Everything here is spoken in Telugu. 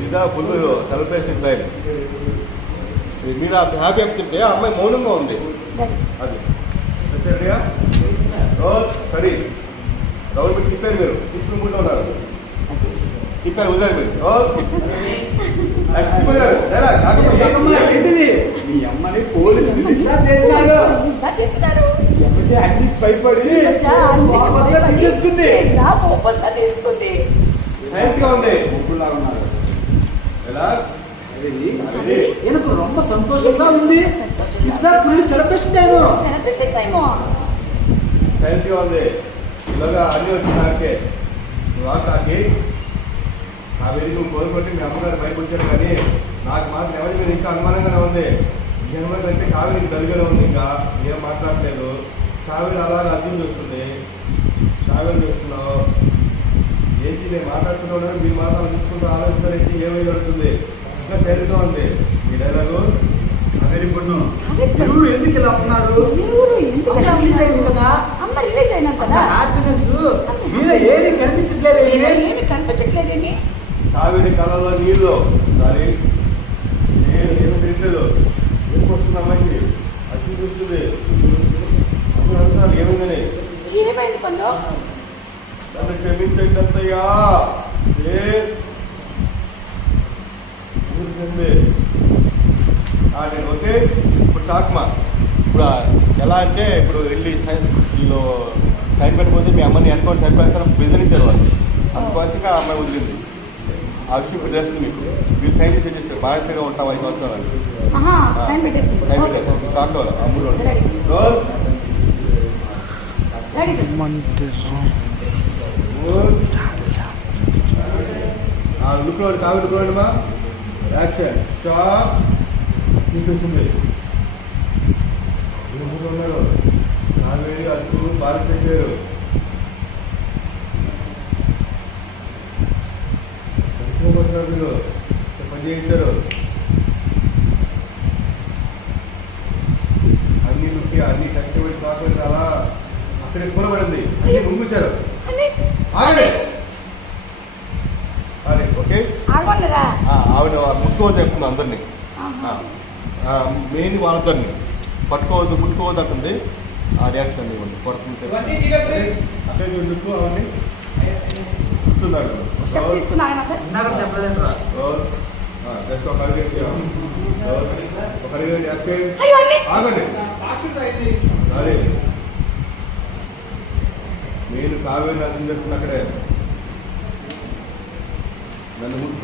మీద ఫుల్ సెలబ్రేషన్ టైం మీద హ్యాపీ చెప్తుంటే ఆ అమ్మాయి మౌనంగా ఉంది. అది సరే రౌండ్ పెట్టి తిప్పారు మీరు, తిప్పి ముందు ఉన్నారు, తిప్పారు వదిలేరు మీరు ఏంటిది మీ అమ్మని పోలీసులు చేసినారు, అన్ని భయపడి తీసుకుంది, సైలెంట్గా ఉంది. ముగ్గులా ఉన్నారు. ఎలా எனக்கு ரொம்ப సంతోషంగా ఉంది. సెలబ్రేషన్ టైము సైలెంట్గా ఉంది. ఇలాగా అన్ని వచ్చినాకే వాకి ఆ వెళ్ళి నువ్వు కోరుకుంటే మీ అమ్మగారు పైకి వచ్చారు, కానీ నాకు మాత్రం ఎవరి మీద ఇంకా అనుమానంగానే ఉంది. జనవరి అంటే కావేరి గదిగానే ఉంది, ఇంకా ఏం మాట్లాడలేదు. కావేరి అలాగే అర్థం చేస్తుంది, కావేరి చూస్తున్నావు ఏంటి నేను మాట్లాడుతున్నాను, మీరు మాత్రం చూసుకుంటూ ఆలోచిస్తారేంటి, ఏమై జరుగుతుంది ఇంకా తెలుసా ఉంది. మీ డైలాగు అదే ఇప్పుడు ఎందుకు ఇలా ఉన్నారు ఏమి కనిపించట్లేదేమి. కావేరి కళలో నీళ్ళు దాని ఏమి తెలియలేదు, ఎందుకు వస్తుంది అమ్మాయికి అచ్చి చూస్తుంది. అప్పుడు అంటున్నారు ఏమైందని, నన్ను క్షమించండి అత్తయ్యా నేను ఓకే. ఇప్పుడు టాక్మా ఇప్పుడు ఎలా అంటే ఇప్పుడు వెళ్ళి వీళ్ళు సైన్ పెట్టకపోతే మీ అమ్మని ఎన్కౌంటర్ చనిపోయేస్తారని బెదిరించారు వాళ్ళు. అందుకోసంగా ఆ అమ్మాయి వదిలింది. ఆ విషయం ఇప్పుడు తెలుస్తుంది మీకు. మీరు సైన్ చేసేసారు, బాధ్యతగా ఉంటాం 5 సంవత్సరాలు సైన్ పెట్టేస్తారు. షాక్ అవ్వాలి ఆ మూడు లుక్ లో కావేరి చూడండి మా యాక్షన్ షాక్ చూపిస్తుంది. ఉన్నారు కావేరి అచ్చు భారత పెట్టారు. మీరు పని చేయించారు, అన్ని దుఃఖి అన్ని కష్టపడి కాకుండా అలా అక్కడే కూలబడింది, అన్ని ముంగుచ్చారు. అరే ఓకే ఆవిడ ముట్టుకోవద్దు చెప్తుంది అందరినీ, మెయిన్ వాళ్ళందరినీ పట్టుకోవద్దు ముట్టుకోవద్దు అంటుంది. ఆ రియాక్షన్ ఇవ్వండి కొడుతుంటే అక్కడ దుక్కు అవన్నీ చూస్తున్నారు. ఆగండి అరే నేను కావేరి నాకు చెప్తున్నా అక్కడే నన్ను ముట్టుకో